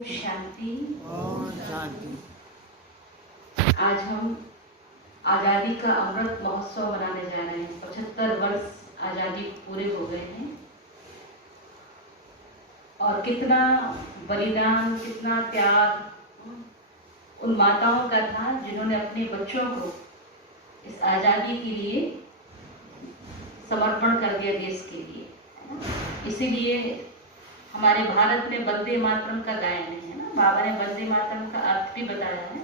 शांति। और शांति। आज हम आज़ादी का अमृत महोत्सव मनाने जा रहे हैं। 75 वर्ष आज़ादी पूरे हो गए हैं और कितना बलिदान, कितना त्याग उन माताओं का था जिन्होंने अपने बच्चों को इस आज़ादी के लिए समर्पण कर दिया देश के लिए। इसीलिए हमारे भारत में वंदे मातरम का गायन है ना, बाबा ने वंदे मातरम का अर्थ भी बताया है।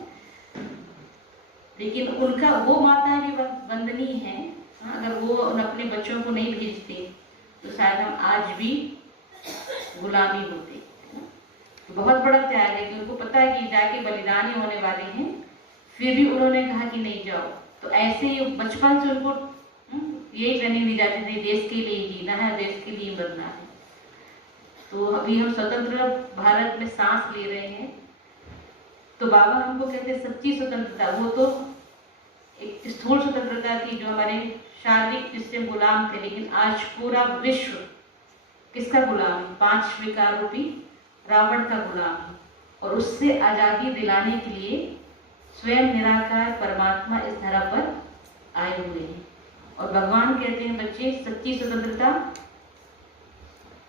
लेकिन उनका वो माताएं भी वंदनीय हैं। अगर वो अपने बच्चों को नहीं भेजते तो शायद हम आज भी गुलामी होते। बहुत बड़ा त्याग है कि उनको पता है कि जाके बलिदान ही होने वाले हैं, फिर भी उन्होंने कहा कि नहीं जाओ। तो ऐसे ही बचपन से उनको यही ट्रेनिंग दी जाती थी, देश के लिए जीना है, देश के लिए मरना है। तो अभी हम स्वतंत्र भारत में सांस ले रहे हैं, तो बाबा हमको कहते हैं सच्ची स्वतंत्रता वो तो एक स्थूल स्वतंत्रता थी जो हमारे शारीरिक जिससे गुलाम थे। लेकिन आज पूरा विश्व किसका गुलाम है? 5 विकार रूपी रावण का गुलाम है। और उससे आज़ादी दिलाने के लिए स्वयं निराकार परमात्मा इस धरा पर आए हुए हैं। और भगवान कहते हैं बच्चे, सच्ची स्वतंत्रता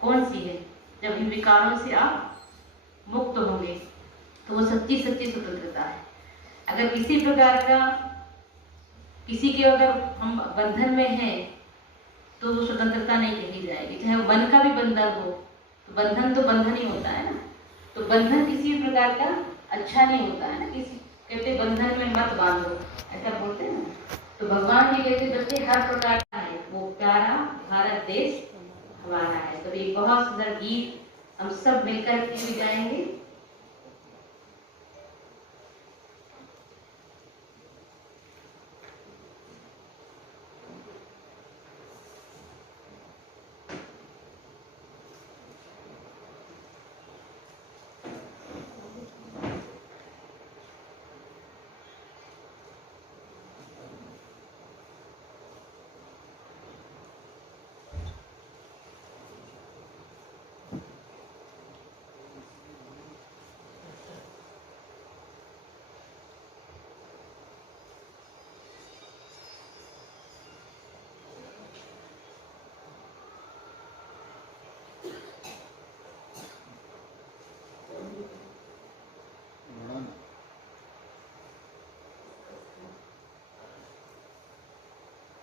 कौन सी है? जब इन विकारों से आप मुक्त होंगे तो वो सच्ची स्वतंत्रता है। अगर किसी प्रकार का किसी के अगर हम बंधन में हैं तो वो स्वतंत्रता नहीं कही जाएगी। चाहे मन का भी बंधन हो, तो बंधन तो बंधन ही होता है ना। तो बंधन किसी प्रकार का अच्छा नहीं होता है ना। किसी कहते बंधन में मत बांधो, ऐसा बोलते हैं ना। तो भगवान जी कहते बच्चे हर प्रकार का है वो प्यारा भारत देश हमारा है। तो एक बहुत सुंदर गीत हम सब मिलकर के भी गाएंगे।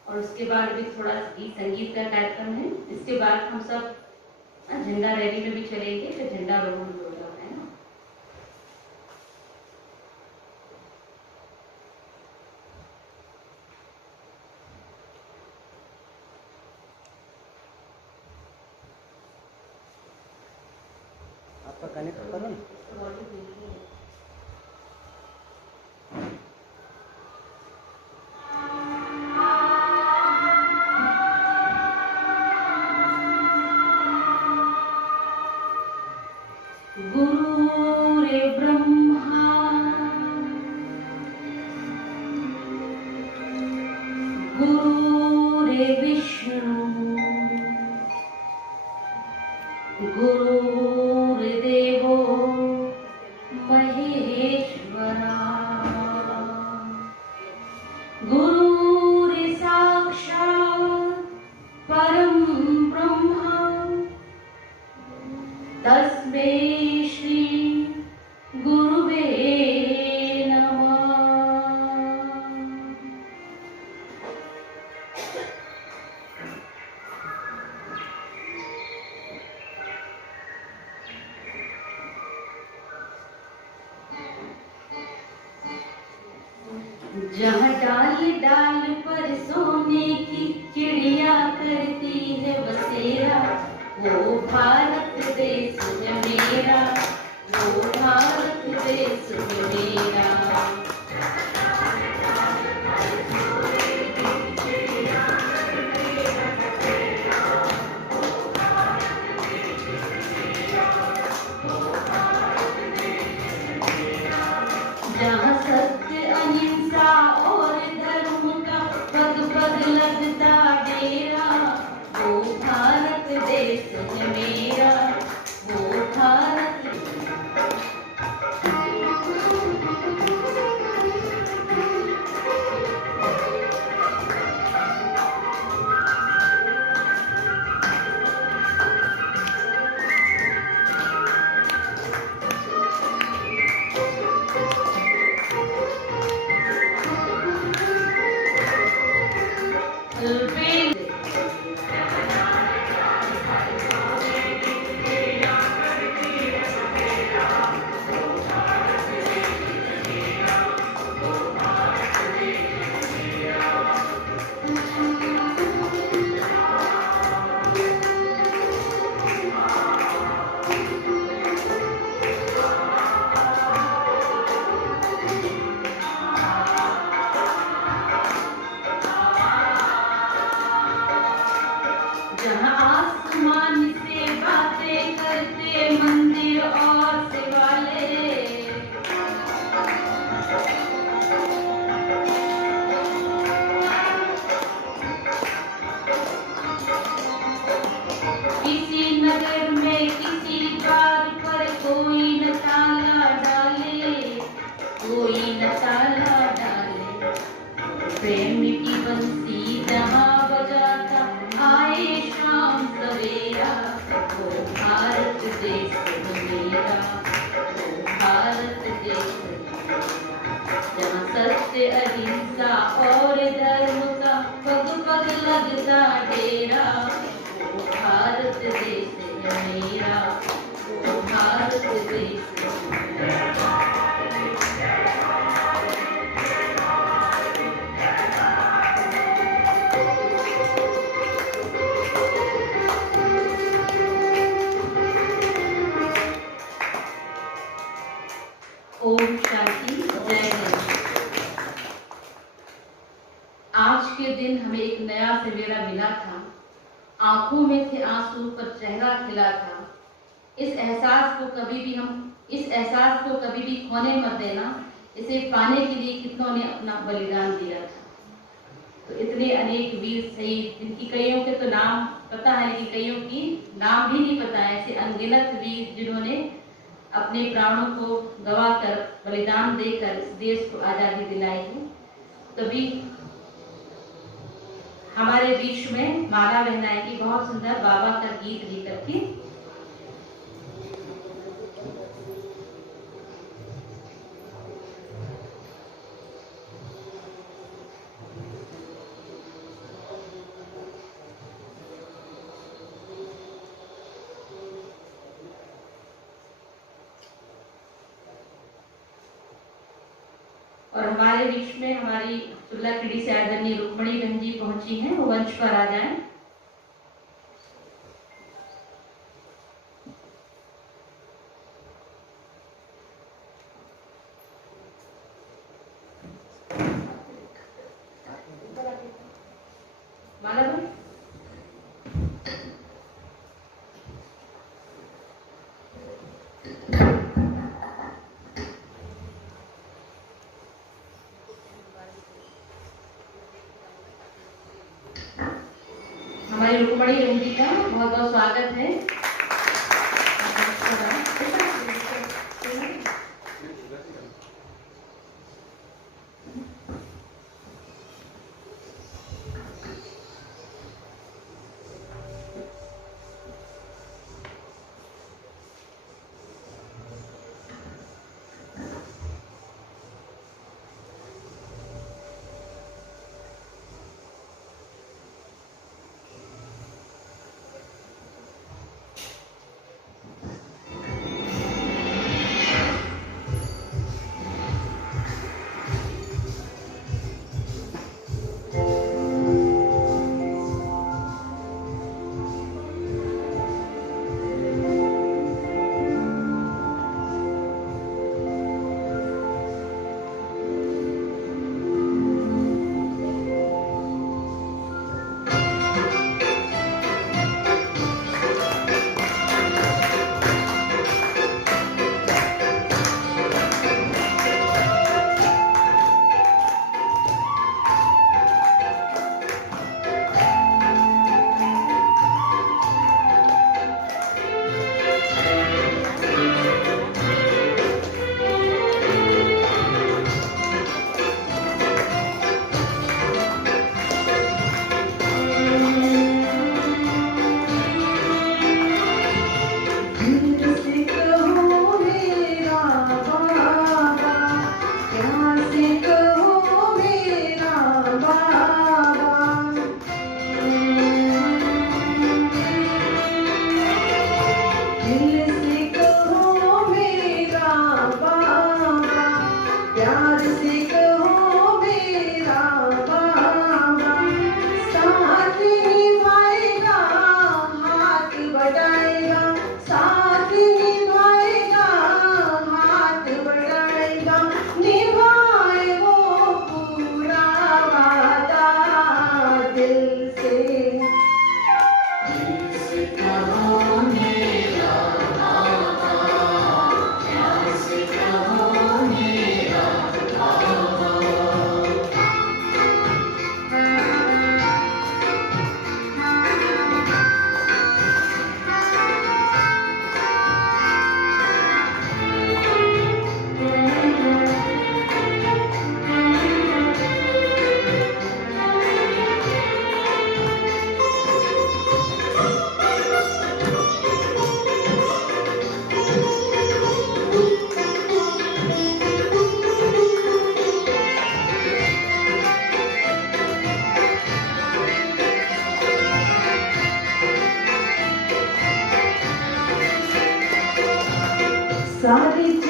और उसके बाद भी थोड़ा गीत संगीत का कार्यक्रम है। इसके बाद हम सब झंडा रैली में भी चलेंगे, तो झंडा रोहन प्रोग्राम है ना। आपका कनेक्ट करो ना। गुरुरे ब्रह्मा गुरुरे विष्णु गुरुर्देवो महेश्वरा गुरुरे साक्षात् परम ब्रह्म तस्मै श्री गुरुवे नमः। जहाँ डाल डाल पर सोने की चिड़िया करती है बसेरा, वो भारत देश है मेरा, वो भारत देश है मेरा। जहाँ सत्य अहिंसा और धर्म का पद पद लगता डेरा, वो भारत देश है मेरा, वो भारत कोई न ताला डाले, प्रेम की बंसी जहाँ बजाता आए शाम सवेरा, वो भारत देश मेरा, वो भारत देश जहाँ सत्य अहिंसा और धर्म का पग पग लगता डेरा, वो भारत देश है मेरा, वो भारत देश है मेरा। ओम शांति, जय हिंद। आज के दिन हमें एक नया सवेरा मिला था, आंखों में थे आंसू पर चेहरा खिला था। इस एहसास को कभी भी खोने मत देना। इसे पाने के लिए कितनों ने अपना बलिदान दिया था। तो इतने अनेक वीर शहीद, जिनकी कईयों के तो नाम पता है लेकिन कईयों की नाम भी नहीं पता है, ऐसे अनगिनत वीर जिन्होंने अपने प्राणों को गवाकर बलिदान देकर इस देश को आजादी दिलाई है। तभी हमारे बीच में माला बहनाई की बहुत सुंदर बाबा का गीत लेकर के और हमारे बीच में हमारी सुल्लाखेड़ी से आदरणीय रुक्मणी बहन जी पहुंची हैं, वो मंच पर आ जाएं। माला बहन हमारी रुक्मणी बहन जी का बहुत बहुत स्वागत है।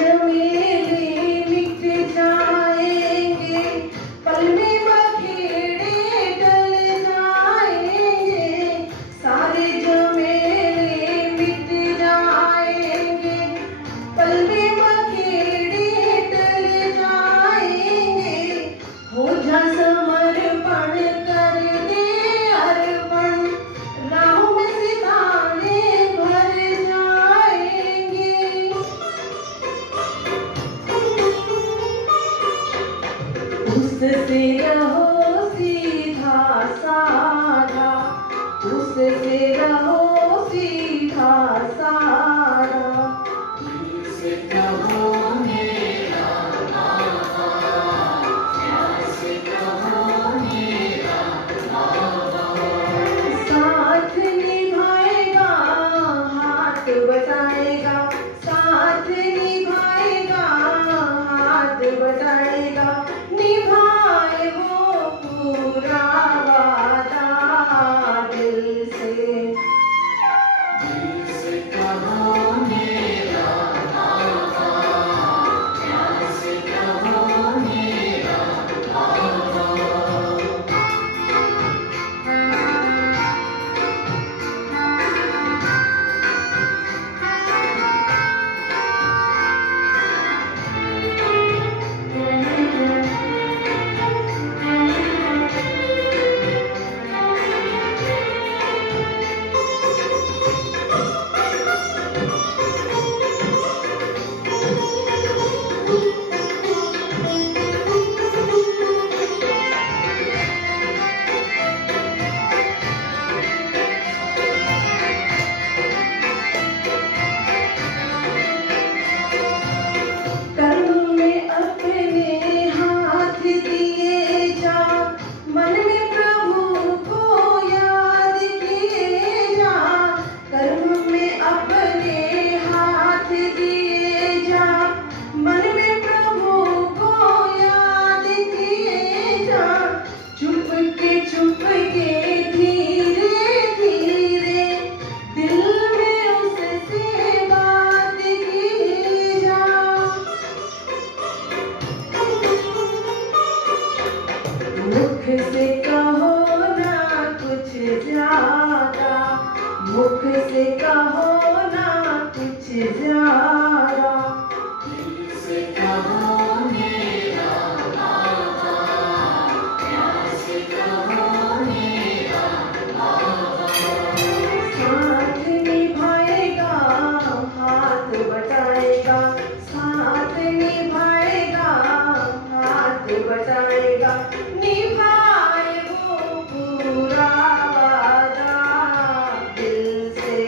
झमेले मिट जाएंगे, पल में बखेड़े टल जाएंगे, सारे झमेले मिट जाएंगे, पल में बखेड़े टल जाएंगे। हो जा समर्पण कर दे अर्पण, राहों में सितारे भर जाएंगे। उससे रहो सीधा साधा, उससे रहो सीधा साधा, साथ निभाएगा हाथ बटाएगा, साथ निभाएगा हाथ बटाएगा, निभाए वो पूरा वादा दिल से। कर्म में अपने हाथ दिए जा, मन में प्रभु को याद किए जा, कर्म में अपने हाथ दिए जा, मन में प्रभु को याद किए जा, चुप के धीरे धीरे दिल में उससे बात की जा। मुख से कहो ना कुछ ज्यादा, मुख से कहो ना कुछ ज्यादा, साथ निभाएगा हाथ बटाएगा, साथ निभाएगा हाथ बटाएगा, निभाए वो पूरा वादा दिल से।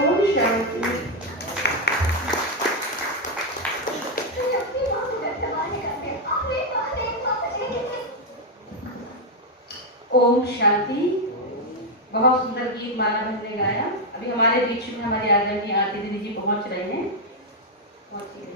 ओम शांति। ओम शांति। बहुत सुंदर गीत माला बहन ने गाया। अभी हमारे बीच में हमारी आदरणीय आरती दीदी जी पहुंच रहे हैं। पहुंचिए।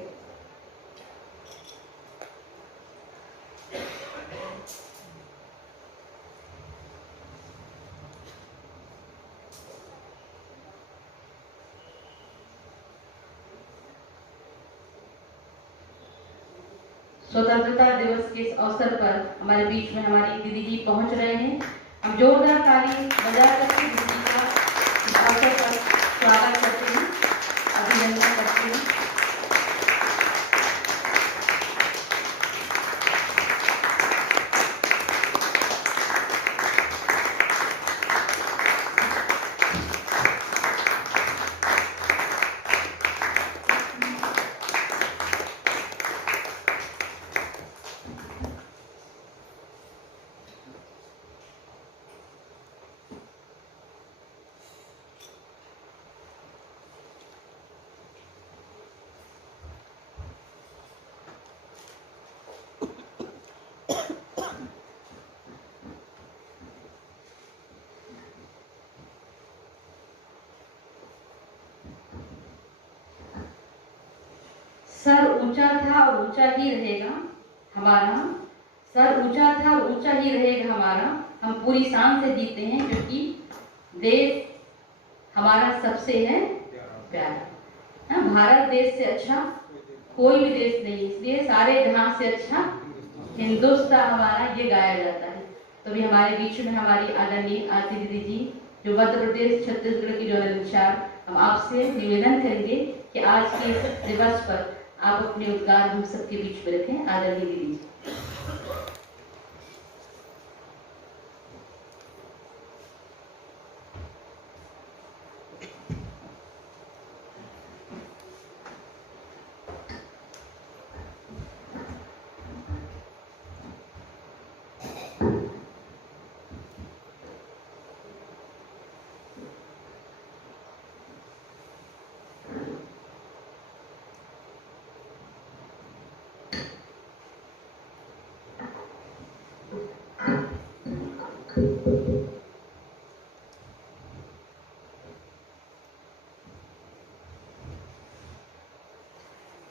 स्वतंत्रता दिवस के इस अवसर पर हमारे बीच में हमारी दीदी जी पहुंच रहे हैं। हम जोरदार ताली बजा करके दीदी का इस अवसर पर स्वागत करते हैं, अभिनंदन करते हैं। ऊंचा था और ऊंचा ही रहेगा हमारा, सर ऊंचा था और ऊंचा ही रहेगा हमारा। हम पूरी शान से जीते हैं क्योंकि देश हमारा सबसे है प्यारा। भारत देश से अच्छा कोई भी देश नहीं, इसलिए सारे जहां से अच्छा हिंदुस्तान हमारा, ये गाया जाता है। तो अभी हमारे बीच में हमारी आदरणीय आरती दीदी जी जो मध्य प्रदेश छत्तीसगढ़ की जोनल इंचार्ज, हम आपसे निवेदन करेंगे कि आज के इस दिवस पर आप अपने उद्गार हम सबके बीच में रखें। आदरणीय दीदी जी।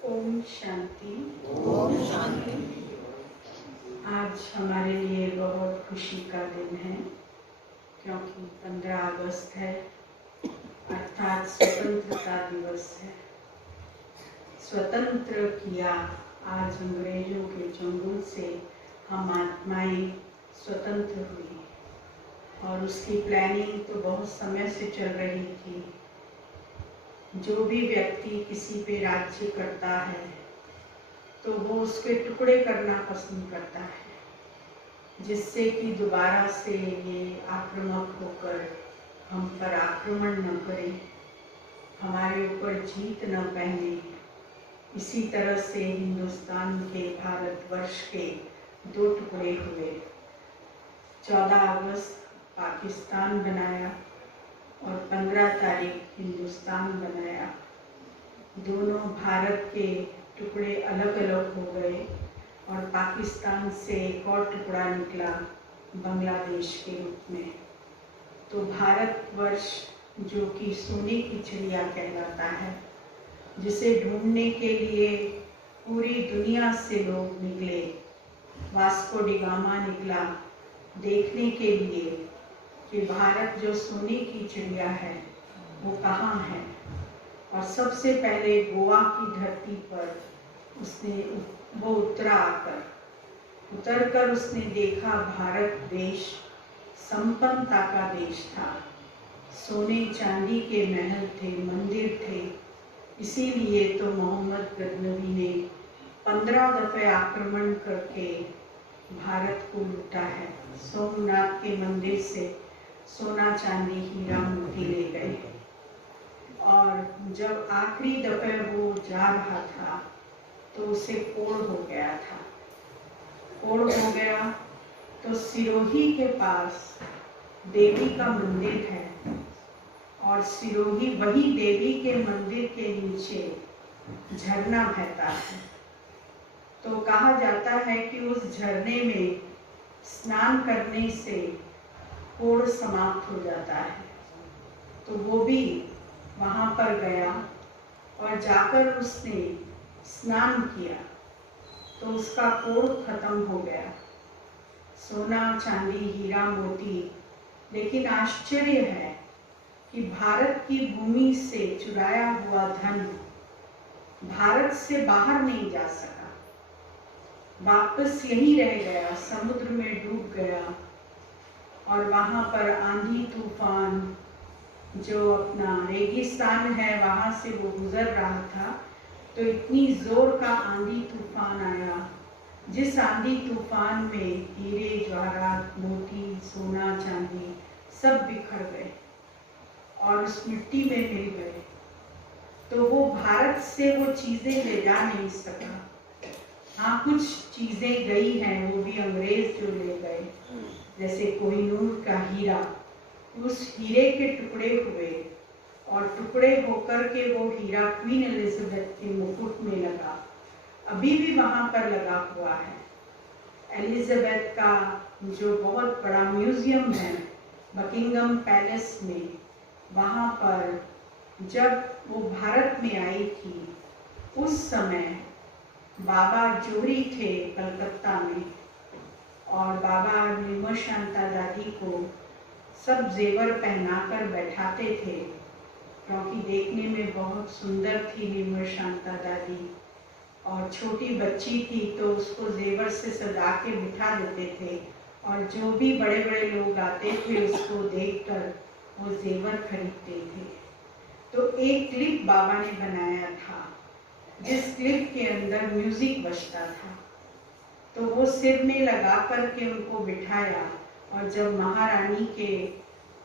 ओम शांति। ओम शांति। आज हमारे लिए बहुत खुशी का दिन है क्योंकि 15 अगस्त है, अर्थात स्वतंत्रता दिवस है। स्वतंत्र किया आज अंग्रेजों के चंगुल से हम आत्माएं स्वतंत्र हुई, और उसकी प्लानिंग तो बहुत समय से चल रही थी। जो भी व्यक्ति किसी पे राज्य करता है तो वो उसके टुकड़े करना पसंद करता है, जिससे कि दोबारा से ये आक्रामक होकर हम पर आक्रमण न करे, हमारे ऊपर जीत न पहने। इसी तरह से हिंदुस्तान के, भारतवर्ष के 2 टुकड़े हुए। 14 अगस्त पाकिस्तान बनाया और 15 तारीख हिंदुस्तान बनाया। दोनों भारत के टुकड़े अलग अलग हो गए और पाकिस्तान से एक और टुकड़ा निकला बांग्लादेश के रूप में। तो भारतवर्ष जो कि सोने की चिड़िया कहलाता है, जिसे ढूंढने के लिए पूरी दुनिया से लोग निकले। वास्को डी गामा निकला देखने के लिए कि भारत जो सोने की चिड़िया है वो कहाँ है, और सबसे पहले गोवा की धरती पर वो उतरकर उसने देखा भारत देश संपन्नता का देश था। सोने चांदी के महल थे, मंदिर थे। इसीलिए तो मोहम्मद गजनवी ने 15 दफे आक्रमण करके भारत को लूटा है। सोमनाथ के मंदिर से सोना चांदी हीरा मोती ले गए, और जब आखिरी दफे वो जा रहा था तो उसे कोढ़ हो गया था। कोढ़ हो गया तो सिरोही के पास देवी का मंदिर है, और सिरोही वही देवी के मंदिर के नीचे झरना बहता है। तो कहा जाता है कि उस झरने में स्नान करने से कोढ़ समाप्त हो जाता है। तो वो भी वहाँ पर गया और जाकर उसने स्नान किया तो उसका कोढ़ खत्म हो गया। सोना चांदी हीरा मोती। लेकिन आश्चर्य है कि भारत की भूमि से चुराया हुआ धन भारत से बाहर नहीं जा सका, वापस यहीं रह गया, समुद्र में डूब गया। और वहाँ पर आंधी तूफान, जो अपना रेगिस्तान है वहाँ से वो गुजर रहा था, तो इतनी जोर का आंधी तूफान आया, जिस आंधी तूफान में हीरे जवाहरात मोती सोना चांदी सब बिखर गए और उस मिट्टी में मिल गए। तो वो भारत से वो चीज़ें ले जा नहीं सका। हाँ, कुछ चीज़ें गई हैं, वो भी अंग्रेज जो ले गए, जैसे कोहिनूर का हीरा। उस हीरे के टुकड़े हुए और टुकड़े होकर के वो हीरा क्वीन एलिजाबेथ के मुकुट में लगा, अभी भी वहाँ पर लगा हुआ है। एलिजाबेथ का जो बहुत बड़ा म्यूजियम है बकिंगम पैलेस में, वहाँ पर जब वो भारत में आई थी उस समय बाबा जोरी थे कलकत्ता में, और बाबा निर्मल शांता दादी को सब जेवर पहनाकर बैठाते थे, क्योंकि देखने में बहुत सुंदर थी निर्मल शांता दादी, और छोटी बच्ची थी तो उसको जेवर से सजा के बिठा देते थे, और जो भी बड़े बड़े लोग आते थे उसको देखकर वो जेवर खरीदते थे। तो एक क्लिप बाबा ने बनाया था, जिस क्लिप के अंदर म्यूजिक बजता था, तो वो सिर में लगा करके उनको बिठाया, और जब महारानी के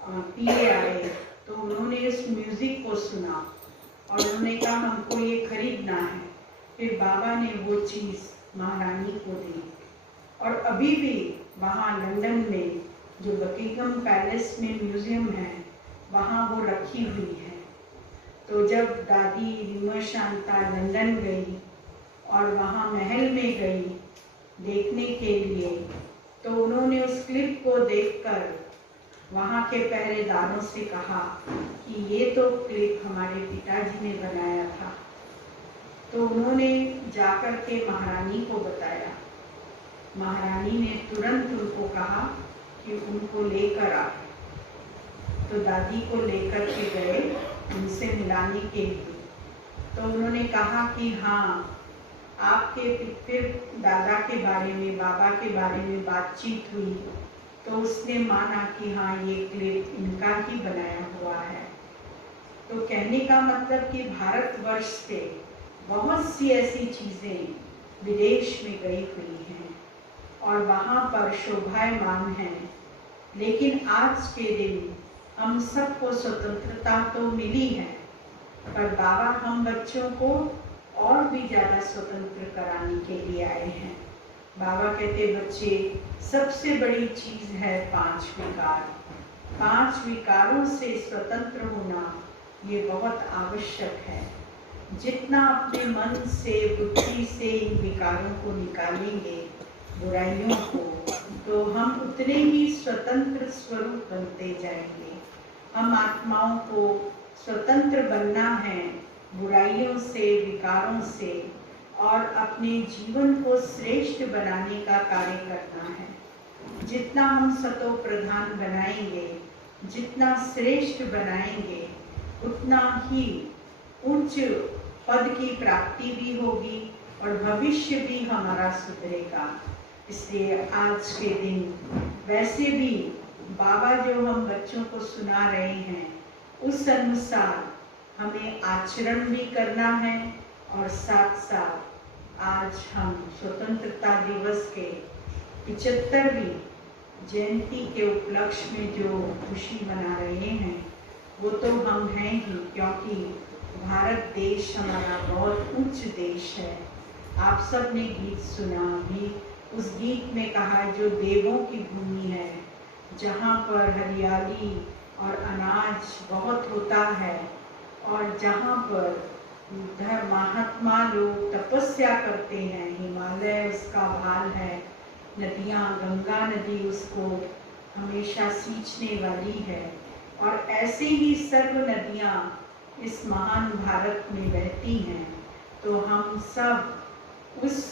पिए आए तो उन्होंने इस म्यूजिक को सुना और उन्होंने कहा हमको ये खरीदना है। फिर बाबा ने वो चीज़ महारानी को दी, और अभी भी वहाँ लंदन में जो बकिंघम पैलेस में म्यूजियम है वहाँ वो रखी हुई है। तो जब दादी निर्मल शांता लंदन गई और वहाँ महल में गई देखने के लिए, तो उन्होंने उस क्लिप को देखकर वहाँ के पहरेदारों से कहा कि ये तो क्लिप हमारे पिताजी ने बनाया था। तो उन्होंने जाकर के महारानी को बताया। महारानी ने तुरंत उनको कहा कि उनको लेकर आ। तो दादी को लेकर के गए उनसे मिलाने के लिए। तो उन्होंने कहा कि हाँ, आपके फिर दादा के बारे में, बाबा के बारे में बातचीत हुई, तो उसने माना कि हाँ ये क्लिप इनका ही बनाया हुआ है। तो कहने का मतलब कि भारतवर्ष से बहुत सी ऐसी चीज़ें विदेश में गई हुई हैं और वहाँ पर शोभायमान हैं, लेकिन आज के दिन हम सबको स्वतंत्रता तो मिली है, पर बाबा हम बच्चों को और भी ज़्यादा स्वतंत्र कराने के लिए आए हैं। बाबा कहते बच्चे, सबसे बड़ी चीज़ है 5 विकार। 5 विकारों से स्वतंत्र होना ये बहुत आवश्यक है। जितना अपने मन से, बुद्धि से इन विकारों को निकालेंगे, बुराइयों को, तो हम उतने ही स्वतंत्र स्वरूप बनते जाएंगे। हम आत्माओं को स्वतंत्र बनना है बुराइयों से, विकारों से, और अपने जीवन को श्रेष्ठ बनाने का कार्य करना है। जितना हम सतो प्रधान बनाएंगे, जितना श्रेष्ठ बनाएंगे, उतना ही उच्च पद की प्राप्ति भी होगी और भविष्य भी हमारा सुधरेगा। इसलिए आज के दिन वैसे भी बाबा जो हम बच्चों को सुना रहे हैं, उस अनुसार हमें आचरण भी करना है, और साथ साथ आज हम स्वतंत्रता दिवस के 75वीं जयंती के उपलक्ष्य में जो खुशी मना रहे हैं, वो तो हम हैं ही, क्योंकि भारत देश हमारा बहुत उच्च देश है। आप सब ने गीत सुना भी, उस गीत में कहा जो देवों की भूमि है, जहाँ पर हरियाली और अनाज बहुत होता है, और जहाँ पर महात्मा लोग तपस्या करते हैं। हिमालय उसका भाल है, नदियाँ, गंगा नदी उसको हमेशा सींचने वाली है, और ऐसे ही सर्व नदियाँ इस महान भारत में बहती हैं। तो हम सब उस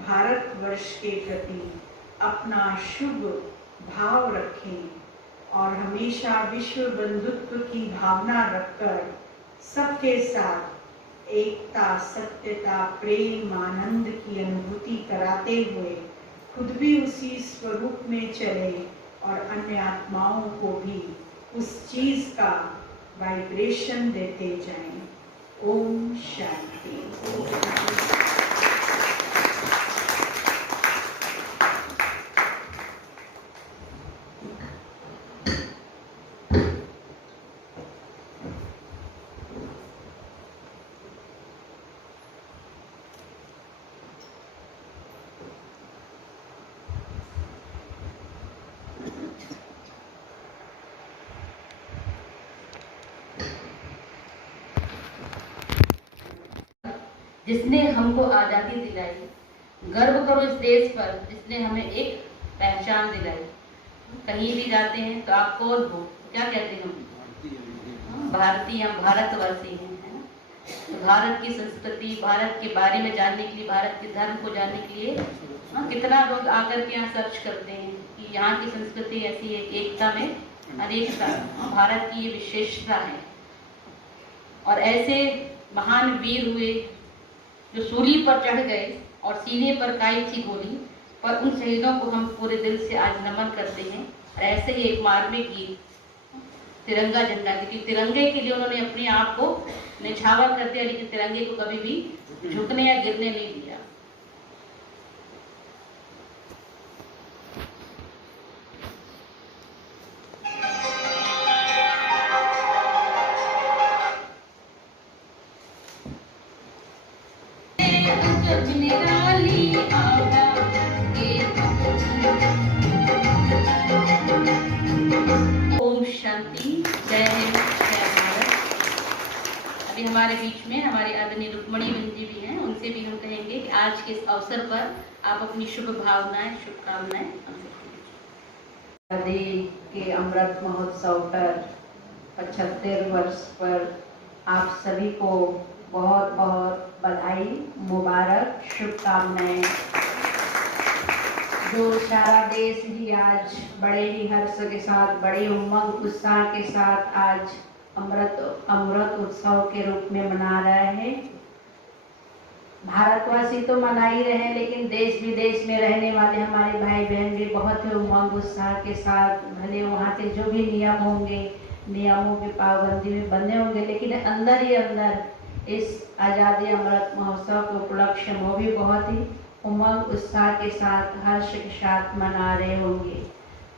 भारतवर्ष के प्रति अपना शुभ भाव रखें, और हमेशा विश्व बंधुत्व की भावना रखकर सबके साथ एकता, सत्यता, प्रेम, आनंद की अनुभूति कराते हुए खुद भी उसी स्वरूप में चले, और अन्य आत्माओं को भी उस चीज का वाइब्रेशन देते जाएं। ओम शांति। जिसने हमको आज़ादी दिलाई, गर्व करो इस देश पर जिसने हमें एक पहचान दिलाई। कहीं भी जाते हैं तो आप कौन हो, क्या कहते हैं हम? भारतीय, हम भारतवासी हैं, है ना? भारत की संस्कृति, भारत के बारे में जानने के लिए, भारत के धर्म को जानने के लिए कितना लोग आकर के यहाँ सर्च करते हैं कि यहाँ की संस्कृति ऐसी है, एकता में अनेकता, भारत की ये विशेषता है। और ऐसे महान वीर हुए जो सूली पर चढ़ गए और सीने पर काई थी गोली, पर उन शहीदों को हम पूरे दिल से आज नमन करते हैं। और ऐसे ही एक मार्मिक गीत तिरंगा झंडा, क्योंकि तिरंगे के लिए उन्होंने अपने आप को निछावर कर दिया, लेकिन तिरंगे को कभी भी झुकने या गिरने नहीं दिया। ओम शांति, जय हिंद, जय भारत। अभी हमारे बीच में हमारे आदरणीय रुक्मणी बहन जी भी हैं, उनसे भी हम कहेंगे कि आज के इस अवसर पर आप अपनी शुभ भावनाएं, शुभकामनाएं हमसे कहें। आज़ादी के अमृत महोत्सव पर 75 वर्ष पर आप सभी को बहुत बहुत बधाई, मुबारक, शुभकामनाएं। जो सारा देश ही आज बड़े ही हर्ष के साथ, बड़े उमंग उत्साह के साथ आज अमृत उत्सव के रूप में मना रहे हैं। भारतवासी तो मना ही रहे हैं, लेकिन देश विदेश में रहने वाले हमारे भाई बहन भी बहुत ही उमंग उत्साह के साथ, भले वहाँ के जो भी नियम होंगे, नियमों की पाबंदी में बंधे होंगे, लेकिन अंदर ही अंदर इस आज़ादी अमृत महोत्सव के उपलक्ष्य में वो भी बहुत ही उमंग उत्साह के साथ, हर्ष के साथ मना रहे होंगे।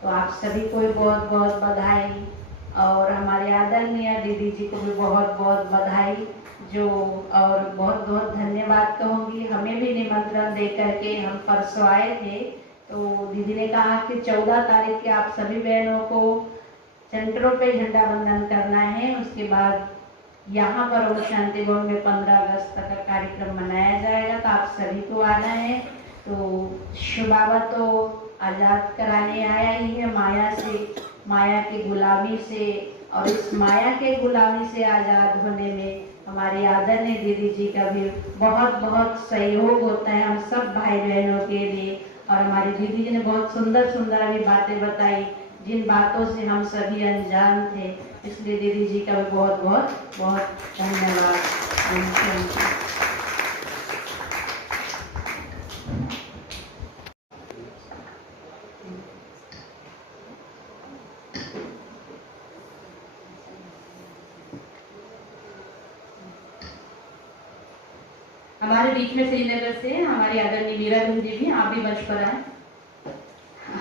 तो आप सभी को बहुत बहुत बधाई, और हमारे आदरणीय दीदी जी को भी बहुत बहुत बधाई, जो और बहुत बहुत धन्यवाद कहूँगी। हमें भी निमंत्रण दे करके हम परसों आए थे, तो दीदी ने कहा कि 14 तारीख के आप सभी बहनों को सेंटरों पे झंडा वंदन करना है, उसके बाद यहाँ पर ओम शांति भवन में 15 अगस्त तक का कार्यक्रम मनाया जाएगा, तो आप सभी को आना है। तो शुभावा तो आज़ाद कराने आया ही है माया से, माया की गुलामी से, और इस माया के गुलामी से आज़ाद होने में हमारे आदरणीय दीदी जी का भी बहुत बहुत सहयोग होता है हम सब भाई बहनों के लिए। और हमारी दीदी जी ने बहुत सुंदर सुंदर भी बातें बताई, जिन बातों से हम सभी अनजान थे, इसलिए दीदी जी का भी बहुत बहुत बहुत धन्यवाद। हमारे बीच में श्रीनगर से हमारी आदरणीय मीरा बहन जी भी, आप भी मंच पर आए।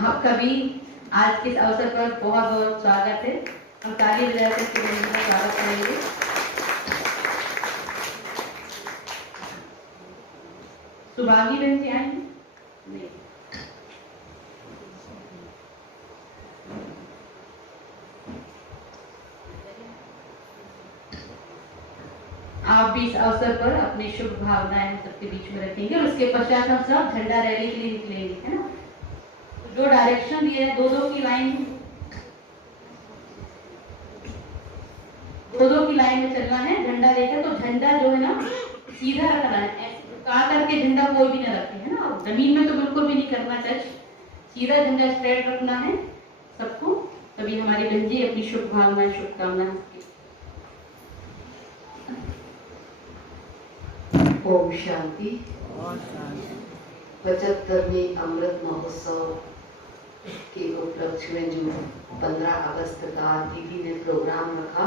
आपका भी आज के इस अवसर पर बहुत बहुत स्वागत है। हम ताली बजाकर स्वागत करेंगे। सुभागी बहन जी आएंगे? नहीं। आप भी इस अवसर पर अपनी शुभ भावनाएं हम सबके बीच में रखेंगे, और उसके पश्चात हम सब झंडा रैली के लिए निकलेंगे, है ना। जो डायरेक्शन दिए हैं, दो की लाइन में चलना है झंडा लेकर। तो झंडा जो है ना सीधा रखना है, का करके झंडा कोई भी ना रखे, है ना। जमीन में तो बिल्कुल भी नहीं करना टच, सीधा झंडा स्ट्रेट रखना है सबको। तभी हमारी बहन जी अपनी शुभ भावनाएं, शुभकामनाएं। ओम शांति। 75वें अमृत महोत्सव के उपलक्ष्य में जो 15 अगस्त का दीदी ने प्रोग्राम रखा,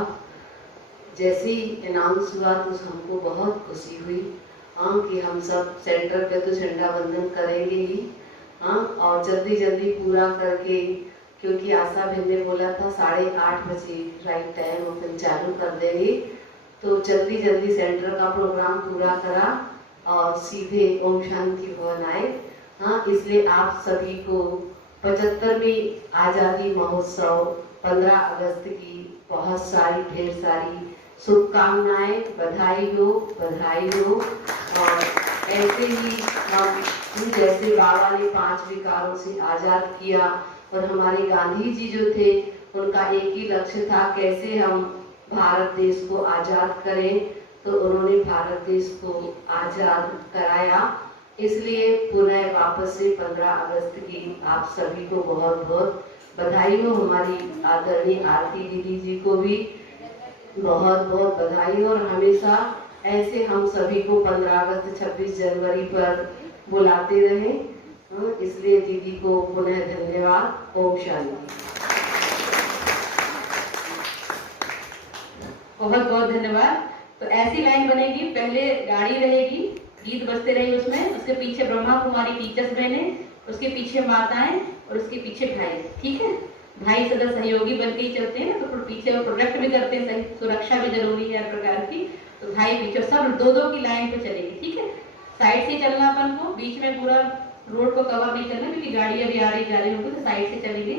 जैसे ही अनाउंस हुआ तो हमको बहुत खुशी हुई। हाँ, कि हम सब सेंटर पे तो झंडा वंदन करेंगे ही, हाँ, और जल्दी जल्दी पूरा करके, क्योंकि आशा बहन ने बोला था 8:30 बजे राइट टाइम ओपन चालू कर देंगे, तो जल्दी जल्दी सेंटर का प्रोग्राम पूरा करा और सीधे ओम शांति भवन आए। हाँ, इसलिए आप सभी को 75वीं आज़ादी महोत्सव 15 अगस्त की बहुत सारी ढेर सारी शुभकामनाएं, बधाई हो, बधाई हो। और ऐसे ही हम जैसे बाबा ने 5 विकारों से आज़ाद किया, और हमारे गांधी जी जो थे उनका एक ही लक्ष्य था, कैसे हम भारत देश को आज़ाद करें। तो उन्होंने भारत देश को आज़ाद कराया। इसलिए पुनः वापस से 15 अगस्त की आप सभी को बहुत बहुत बधाई हो। हमारी आदरणीय आरती दीदी जी को भी बहुत बहुत बधाई हो, और हमेशा ऐसे हम सभी को 15 अगस्त 26 जनवरी पर बुलाते रहें। इसलिए दीदी को पुनः धन्यवाद। ओम शांति। बहुत बहुत धन्यवाद। तो ऐसी लाइन बनेगी, पहले गाड़ी रहेगी, गीत बजते रहे उसमें, उसके पीछे ब्रह्मा कुमारी टीचर्स बहने, उसके पीछे माताएं और उसके पीछे भाई। ठीक है, भाई सदा सहयोगी बनके ही चलते हैं, तो पीछे वो प्रोटेक्ट भी करते हैं, सुरक्षा भी जरूरी है हर प्रकार की। तो भाई पीछे सब दो दो की लाइन पे चलेगी। ठीक है, साइड से चलना अपन को, बीच में पूरा रोड को कवर नहीं करना, क्योंकि गाड़ियां भी आ रही जा रही होगी, तो साइड से चलेगी।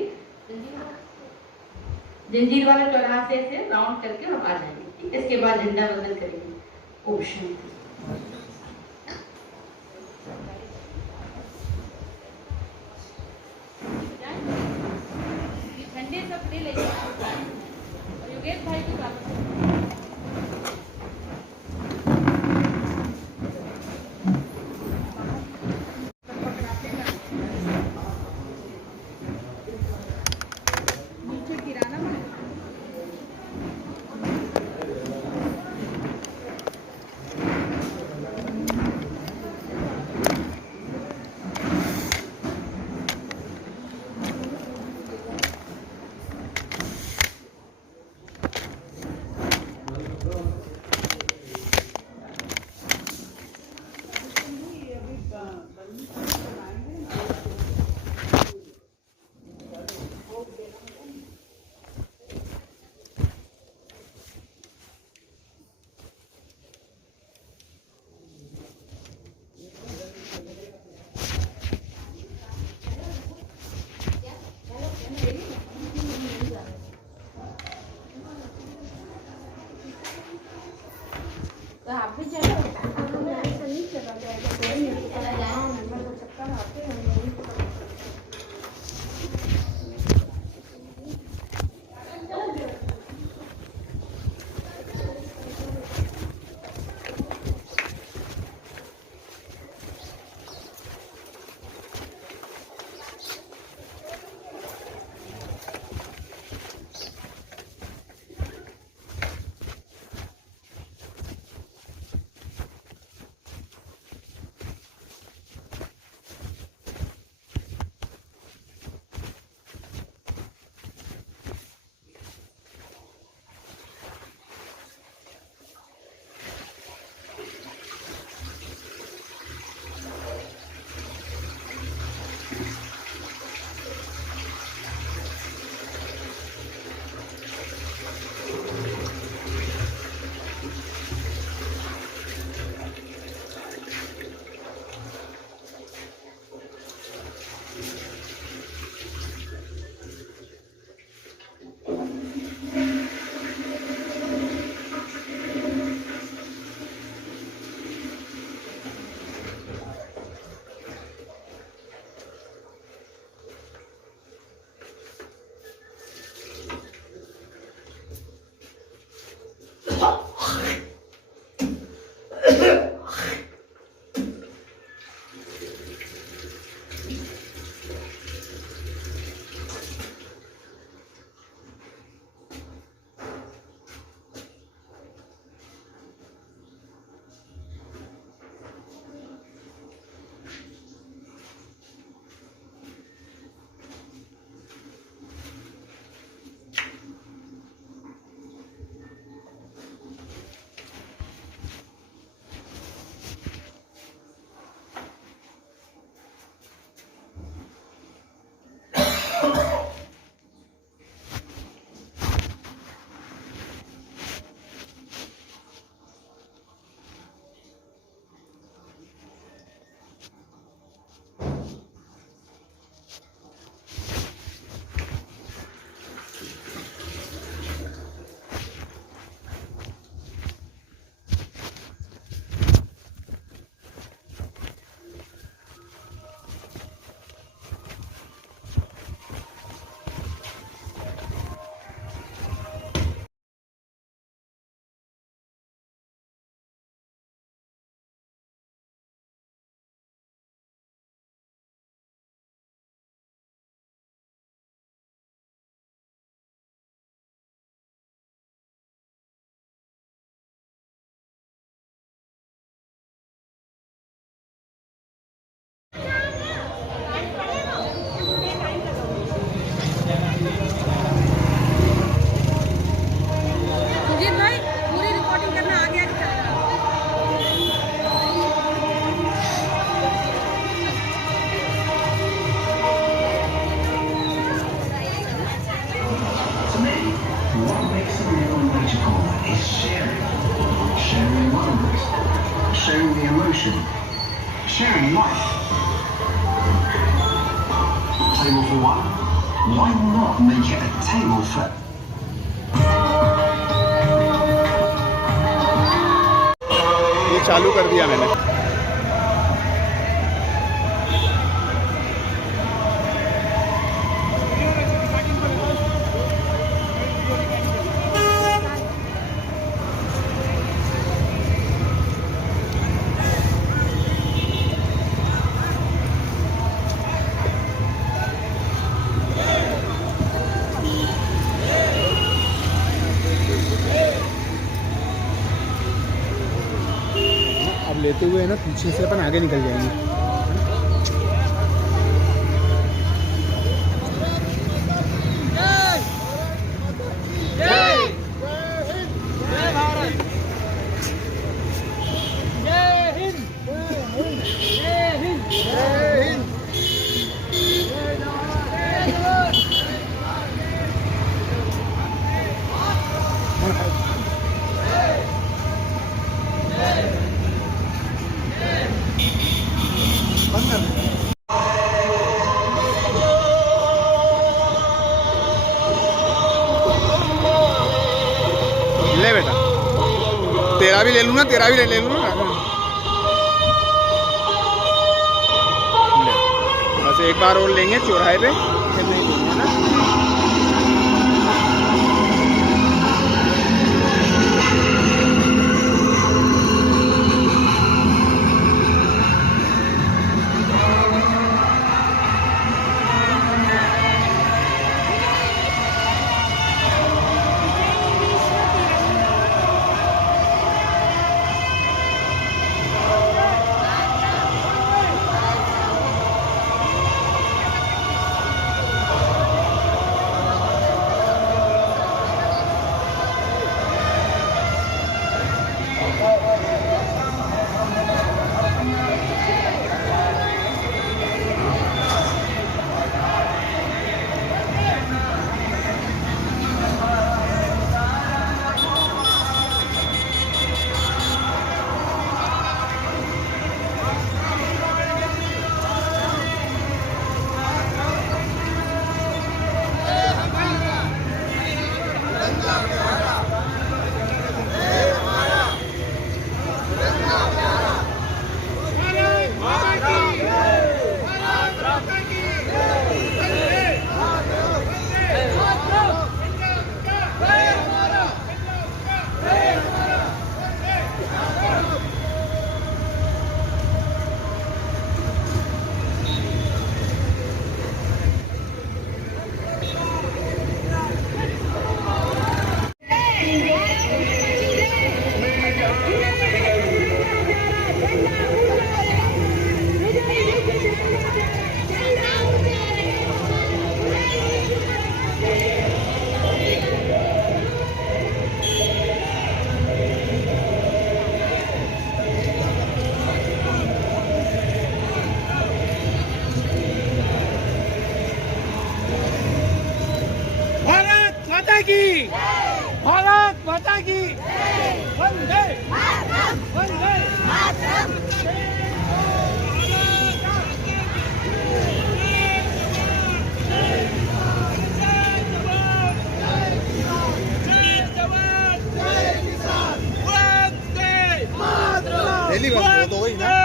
जंजीर वाले चौराहे से राउंड करके हम आ जाएंगे। ठीक है, इसके बाद झंडा वंदन करेंगे। ओम शांति। झंडे सब ले लेंगे और योगेश भाई की बात। sharing life. Table for one. Why not make it a table for... ये चालू कर दिया मैंने। अब लेते हुए ना पीछे से अपन आगे निकल जाएंगे। ले बेटा, तेरा भी ले लूँ ना, तेरा भी ले लूँ ना। बस एक बार और लेंगे चौराहे पे, फिर नहीं लेंगे ना। भारत माता की वंदे वंदे डेली बात हो गई ना।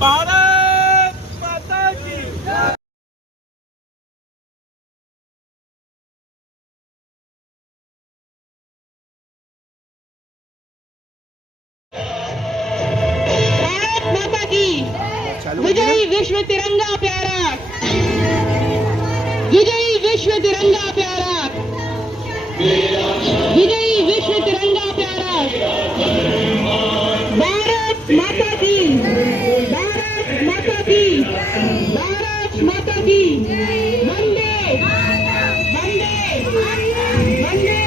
भारत माता की विजयी विश्व तिरंगा प्यारा, विजयी विश्व तिरंगा प्यारा, विजयी विश्व तिरंगा प्यारा। भारत माता की, भारत माता की, भारत माता की वंदे वंदे वंदे।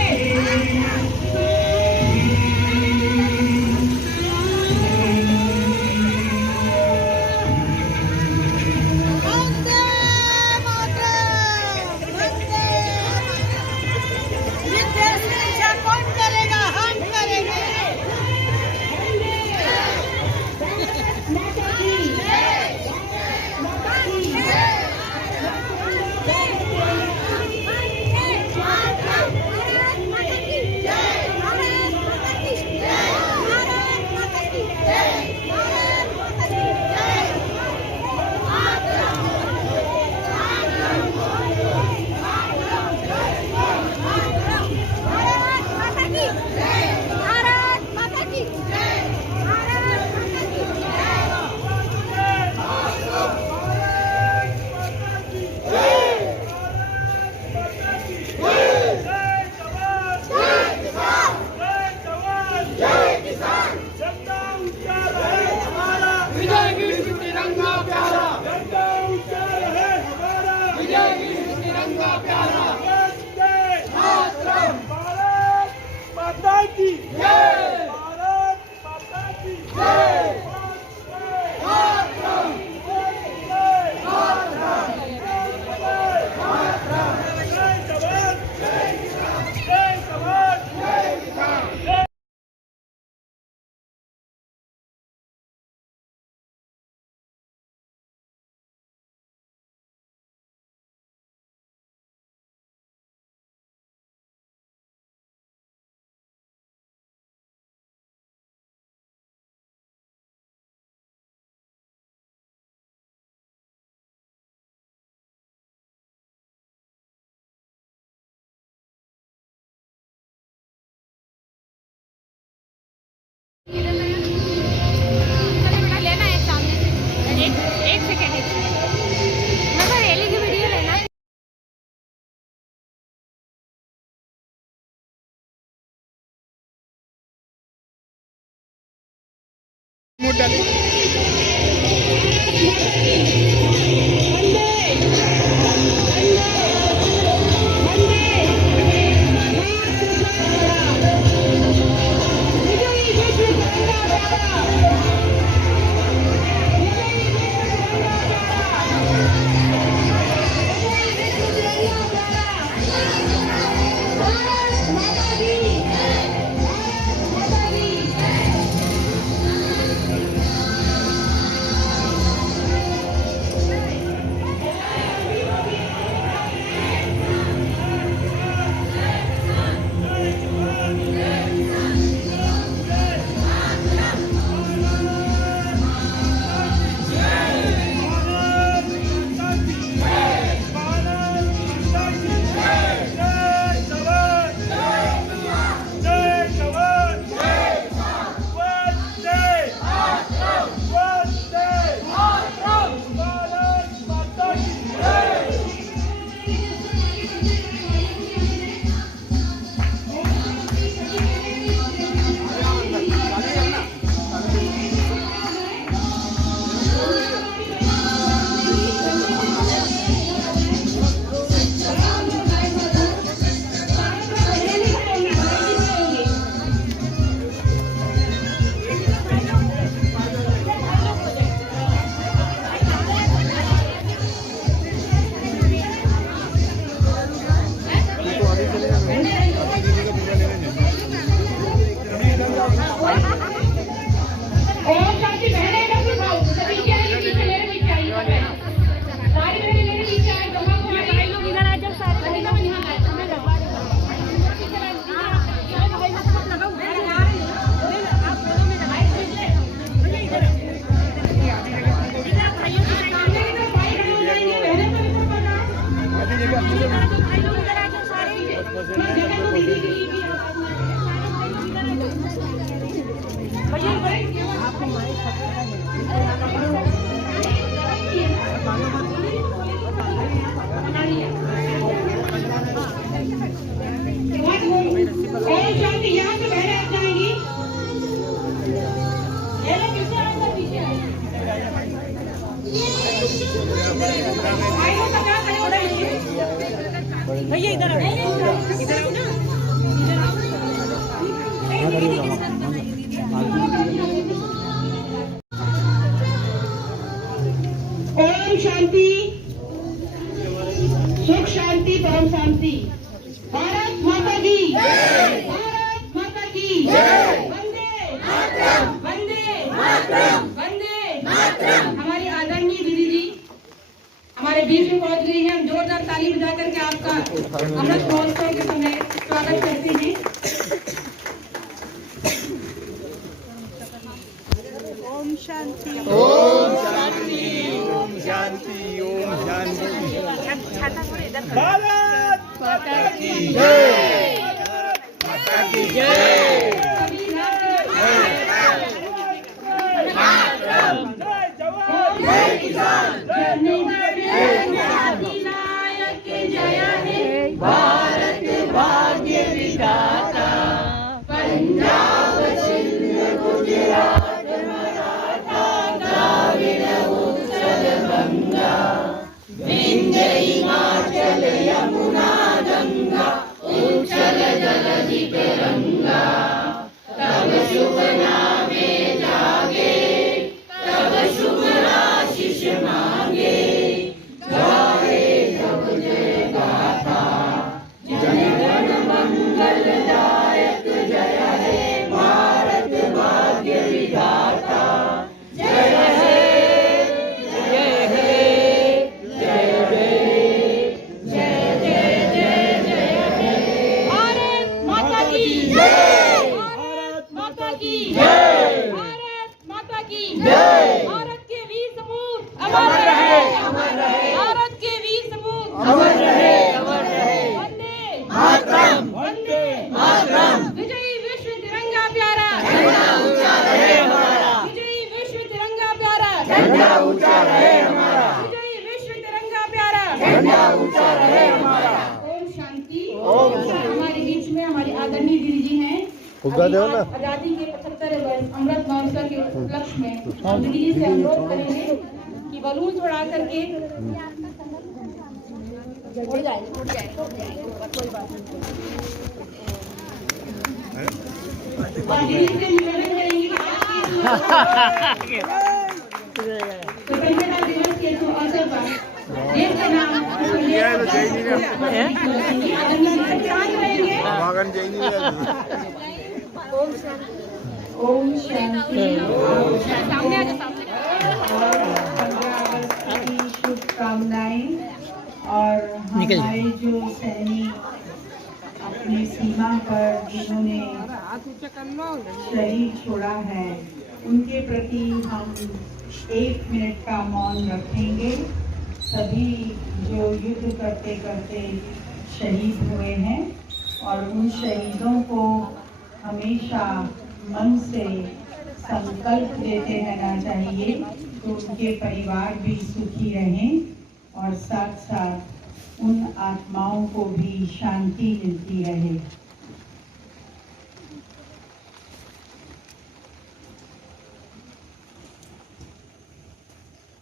डाली। भैया इधर आओ, इधर आओ ना। ओम शांति, सुख शांति, परम शांति। भारत माता की, भारत माता की, वंदे वंदे वंदे। हमारी आदरणीय दीदी जी हमारे बीच में पहुंच गई है। हम जोरदार ताली बजा करके आपका अमृत महोत्सव के समय स्वागत करते हैं। ओम शांति, ओम शांति, ओम शांति, ओम शांति। भारत माता की जय, माता की जय। जय किसान, भारत भाग्य विधाता, पंजाब सिंध गुजरात मराठा द्राविड़ उत्कल गंगा, विंध्य हिमाचल यमुना गंगा, उच्चल जलधि तरंगा। तब शुभ नामे जागे, तब शुभ आशीष मांगे, गाए तब जय गाथा, जन गण मंगलदायक जय हे भारत भाग्य विधाता। जय हे जय हे जय हे जय जय जय जय हे। भारत माता की जय, भारत माता की जय, भारत माता की जय। भारत के वीर सपूत अमर रहे, अमर रहे। भारत के वीर सपूत अमर रहे, अमर रहे। वंदे मातरम, वंदे मातरम। विजयी विश्व तिरंगा प्यारा, झंडा ऊंचा रहे हमारा। विजयी विश्व तिरंगा प्यारा, झंडा ऊंचा रहे हमारा। विजयी विश्व तिरंगा प्यारा, झंडा ऊंचा रहे हमारा। ओम शांति। हमारे बीच में हमारी आदरणीय दीदी जी हैं। आजादी के 75 अमृत महोत्सव के उपलक्ष्य में हम दीदी जी से अनुरोध करेंगे कि बलून उड़ा करके उड़ जाए कोई बात नहीं। दीदी से निवेदन करेंगे कि स्वतंत्रता दिवस के अवसर पर देश के नाम ओम शांति। शुभकामनाएं। और हमारे जो सैनिक अपनी सीमा पर जिन्होंने शरीर छोड़ा है उनके प्रति हम 1 मिनट का मौन रखेंगे। सभी जो युद्ध करते करते शहीद हुए हैं और उन शहीदों को हमेशा मन से संकल्प देते रहना चाहिए तो उनके परिवार भी सुखी रहें और साथ साथ उन आत्माओं को भी शांति मिलती रहे।